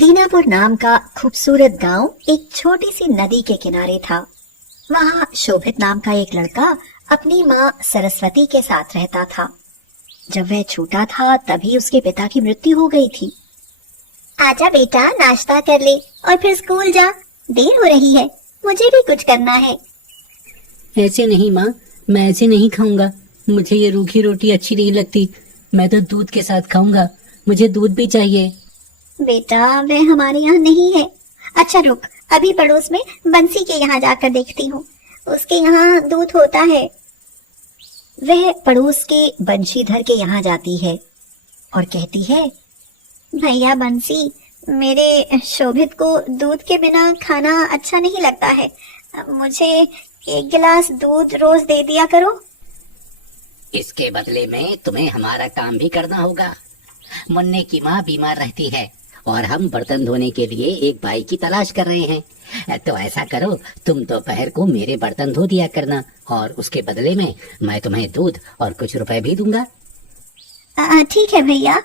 दीनापुर नाम का खूबसूरत गांव एक छोटी सी नदी के किनारे था। वहाँ शोभित नाम का एक लड़का अपनी माँ सरस्वती के साथ रहता था। जब वह छोटा था तभी उसके पिता की मृत्यु हो गई थी। आजा बेटा, नाश्ता कर ले और फिर स्कूल जा, देर हो रही है, मुझे भी कुछ करना है। ऐसे नहीं माँ, मैं ऐसे नहीं खाऊंगा। मुझे ये रूखी रोटी अच्छी नहीं लगती। मैं तो दूध के साथ खाऊंगा, मुझे दूध भी चाहिए। बेटा, वह हमारे यहाँ नहीं है। अच्छा रुक, अभी पड़ोस में बंसी के यहाँ जाकर देखती हूँ, उसके यहाँ दूध होता है। वह पड़ोस के बंशीधर के यहाँ जाती है और कहती है, भैया बंसी, मेरे शोभित को दूध के बिना खाना अच्छा नहीं लगता है, मुझे 1 गिलास दूध रोज दे दिया करो। इसके बदले में तुम्हें हमारा काम भी करना होगा। मुन्ने की माँ बीमार रहती है और हम बर्तन धोने के लिए एक भाई की तलाश कर रहे हैं। तो ऐसा करो, तुम दोपहर को मेरे बर्तन धो दिया करना और उसके बदले में मैं तुम्हें दूध और कुछ रुपए भी दूंगा। ठीक है भैया।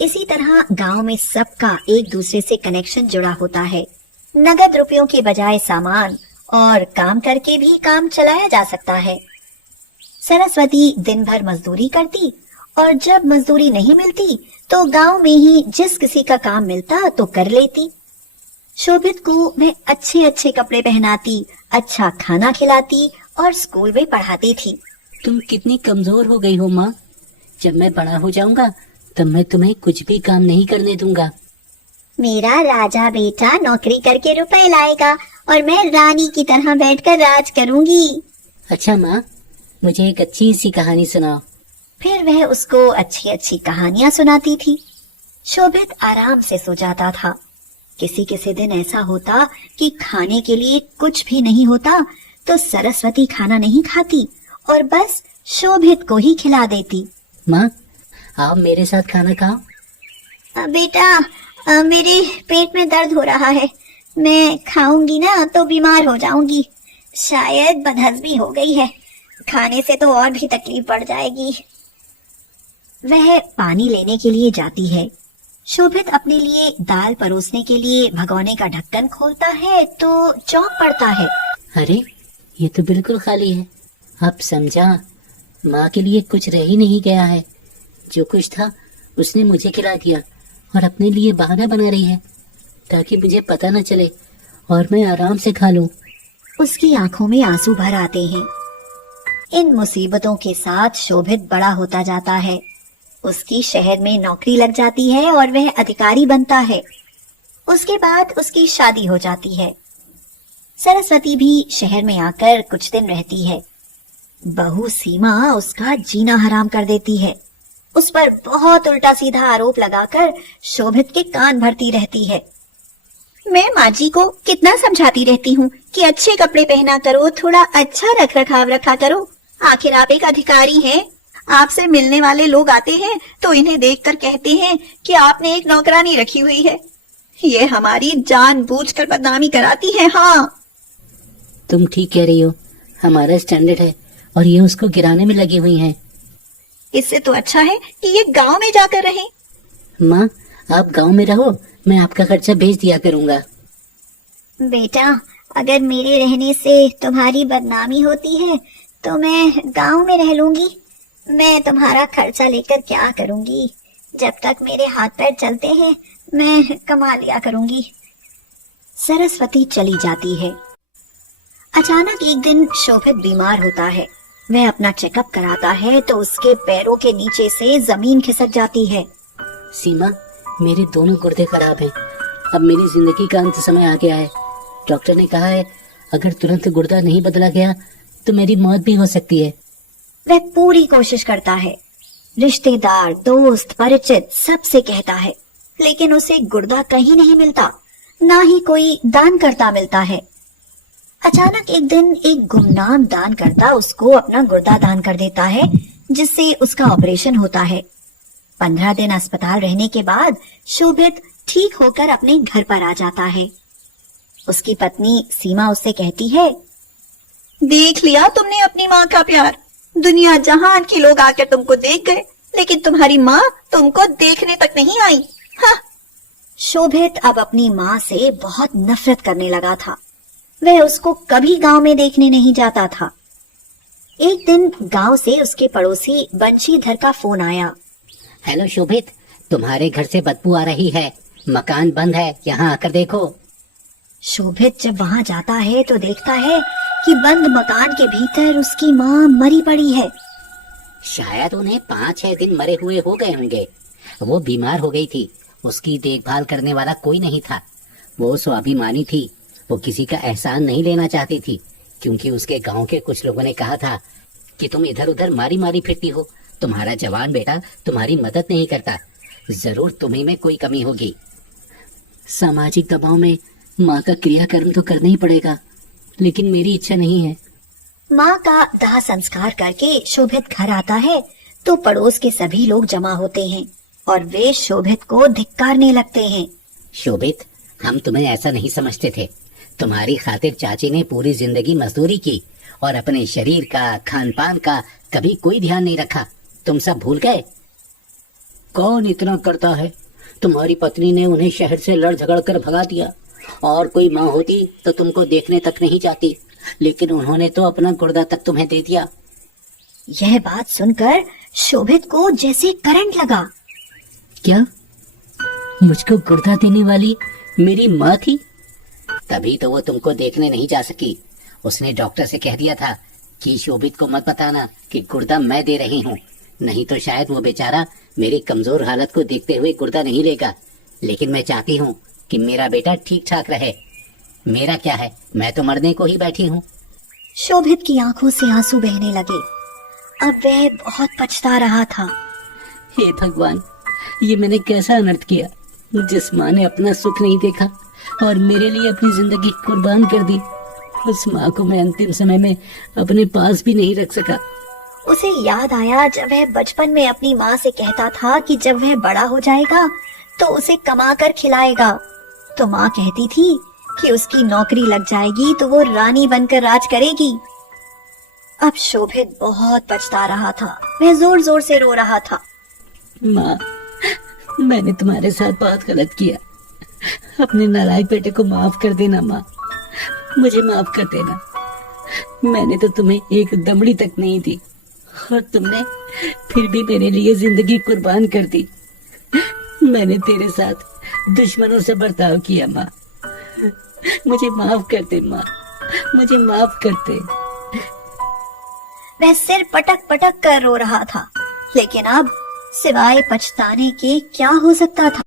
इसी तरह गांव में सबका एक दूसरे से कनेक्शन जुड़ा होता है। नगद रुपयों के बजाय सामान और काम करके भी काम चलाया जा सकता है। सरस्वती दिन भर मजदूरी करती और जब मजदूरी नहीं मिलती तो गांव में ही जिस किसी का काम मिलता तो कर लेती। शोभित को वह अच्छे अच्छे कपड़े पहनाती, अच्छा खाना खिलाती और स्कूल में पढ़ाती थी। तुम कितनी कमजोर हो गई हो माँ। जब मैं बड़ा हो जाऊंगा तब मैं तुम्हें कुछ भी काम नहीं करने दूंगा। मेरा राजा बेटा नौकरी करके रुपए लाएगा और मैं रानी की तरह बैठकर राज करूंगी। अच्छा माँ, मुझे एक अच्छी सी कहानी सुनाओ। फिर वह उसको अच्छी अच्छी कहानियां सुनाती थी। शोभित आराम से सो जाता था। किसी किसी दिन ऐसा होता कि खाने के लिए कुछ भी नहीं होता तो सरस्वती खाना नहीं खाती और बस शोभित को ही खिला देती। माँ, आप मेरे साथ खाना खाओ। बेटा, मेरे पेट में दर्द हो रहा है, मैं खाऊंगी ना तो बीमार हो जाऊंगी। शायद बदहजमी हो गई है, खाने से तो और भी तकलीफ बढ़ जाएगी। वह पानी लेने के लिए जाती है। शोभित अपने लिए दाल परोसने के लिए भगोने का ढक्कन खोलता है तो चौंक पड़ता है। अरे, ये तो बिल्कुल खाली है। अब समझा, माँ के लिए कुछ रह ही नहीं गया है। जो कुछ था उसने मुझे खिला दिया और अपने लिए बहाना बना रही है ताकि मुझे पता न चले और मैं आराम से खा लूं। उसकी आंखों में आंसू भर आते हैं। इन मुसीबतों के साथ शोभित बड़ा होता जाता है। उसकी शहर में नौकरी लग जाती है और वह अधिकारी बनता है। उसके बाद उसकी शादी हो जाती है। सरस्वती भी शहर में आकर कुछ दिन रहती है। बहू सीमा उसका जीना हराम कर देती है। उस पर बहुत उल्टा सीधा आरोप लगाकर शोभित के कान भरती रहती है। मैं माँ जी को कितना समझाती रहती हूँ कि अच्छे कपड़े पहना करो, थोड़ा अच्छा रख रखाव रखा करो। आखिर आप एक अधिकारी हैं। आपसे मिलने वाले लोग आते हैं तो इन्हें देखकर कहते हैं कि आपने एक नौकरानी रखी हुई है। ये हमारी जानबूझकर बदनामी कराती है। हाँ, तुम ठीक कह रही हो। हमारा स्टैंडर्ड है और ये उसको गिराने में लगी हुई हैं। इससे तो अच्छा है कि ये गांव में जाकर रहे। माँ, आप गांव में रहो, मैं आपका खर्चा भेज दिया करूँगा। बेटा, अगर मेरे रहने से तुम्हारी बदनामी होती है तो मैं गांव में रह लूंगी। मैं तुम्हारा खर्चा लेकर क्या करूंगी? जब तक मेरे हाथ पैर चलते हैं मैं कमा लिया करूंगी। सरस्वती चली जाती है। अचानक एक दिन शोभित बीमार होता है। वह अपना चेकअप कराता है तो उसके पैरों के नीचे से जमीन खिसक जाती है। सीमा, मेरे दोनों गुर्दे खराब हैं। अब मेरी जिंदगी का अंत समय आ गया है। डॉक्टर ने कहा है अगर तुरंत गुर्दा नहीं बदला गया तो मेरी मौत भी हो सकती है। वह पूरी कोशिश करता है, रिश्तेदार, दोस्त, परिचित सबसे कहता है, लेकिन उसे गुर्दा कहीं नहीं मिलता, ना ही कोई दान करता मिलता है। अचानक एक दिन एक गुमनाम दान करता उसको अपना गुर्दा दान कर देता है, जिससे उसका ऑपरेशन होता है। 15 दिन अस्पताल रहने के बाद शोभित ठीक होकर अपने घर पर आ जाता है। उसकी पत्नी सीमा उससे कहती है, देख लिया तुमने अपनी माँ का प्यार। दुनिया जहान के लोग आकर तुमको देख गए, लेकिन तुम्हारी माँ तुमको देखने तक नहीं आई। हाँ। शोभित अब अपनी माँ से बहुत नफरत करने लगा था। वह उसको कभी गांव में देखने नहीं जाता था। एक दिन गांव से उसके पड़ोसी बंशीधर का फोन आया। हेलो शोभित, तुम्हारे घर से बदबू आ रही है, मकान बंद है, यहाँ आकर देखो। शोभित जब वहां जाता है तो देखता है कि बंद मकान के भीतर उसकी माँ मरी पड़ी है। शायद उन्हें 5-6 दिन मरे हुए हो गए होंगे। वो बीमार हो गई थी, उसकी देखभाल करने वाला कोई नहीं था। वो स्वाभिमानी थी, वो किसी का एहसान नहीं लेना चाहती थी, क्योंकि उसके गांव के कुछ लोगों ने कहा था कि तुम इधर उधर मारी मारी फिरती हो, तुम्हारा जवान बेटा तुम्हारी मदद नहीं करता, जरूर तुम्हीं में कोई कमी होगी। सामाजिक दबाव में माँ का क्रियाकर्म तो करना ही पड़ेगा, लेकिन मेरी इच्छा नहीं है। माँ का दाह संस्कार करके शोभित घर आता है तो पड़ोस के सभी लोग जमा होते हैं और वे शोभित को धिक्कारने लगते हैं। शोभित, हम तुम्हें ऐसा नहीं समझते थे। तुम्हारी खातिर चाची ने पूरी जिंदगी मजदूरी की और अपने शरीर का, खान पान का कभी कोई ध्यान नहीं रखा। तुम सब भूल गए? कौन इतना करता है? तुम्हारी पत्नी ने उन्हें शहर से लड़ झगड़ कर भगा दिया, और कोई माँ होती तो तुमको देखने तक नहीं जाती, लेकिन उन्होंने तो अपना गुर्दा तक तुम्हें दे दिया। यह बात सुनकर शोभित को जैसे करंट लगा। क्या मुझको गुर्दा देने वाली मेरी माँ थी? तभी तो वो तुमको देखने नहीं जा सकी। उसने डॉक्टर से कह दिया था कि शोभित को मत बताना कि गुर्दा मैं दे रही हूँ, नहीं तो शायद वो बेचारा मेरी कमजोर हालत को देखते हुए गुर्दा नहीं लेगा। लेकिन मैं चाहती हूँ कि मेरा बेटा ठीक ठाक रहे। मेरा क्या है, मैं तो मरने को ही बैठी हूँ। शोभित की आंखों से आंसू बहने लगे। अब वह बहुत पछता रहा था। हे भगवान, ये मैंने कैसा अनर्थ किया। जिस माँ ने अपना सुख नहीं देखा और मेरे लिए अपनी जिंदगी कुर्बान कर दी, उस माँ को मैं अंतिम समय में अपने पास भी नहीं रख सका। उसे याद आया जब वह बचपन में अपनी माँ से कहता था कि जब वह बड़ा हो जाएगा तो उसे कमा कर खिलाएगा। तो माँ कहती थी कि उसकी नौकरी लग जाएगी तो वो रानी बनकर राज करेगी। अब शोभित बहुत पछता रहा था। वह जोर जोर से रो रहा था। माँ, मैंने तुम्हारे साथ बहुत गलत किया। अपने नालायक बेटे को माफ कर देना माँ, मुझे माफ कर देना। मैंने तो तुम्हें एक दमड़ी तक नहीं दी और तुमने फिर भी मेरे लिए जिंदगी कुर्बान कर दी। मैंने तेरे साथ दुश्मनों से बर्ताव किया माँ, मुझे माफ कर दे माँ, मुझे माफ कर दे। वह सिर पटक पटक कर रो रहा था, लेकिन अब सिवाय पछताने के क्या हो सकता था।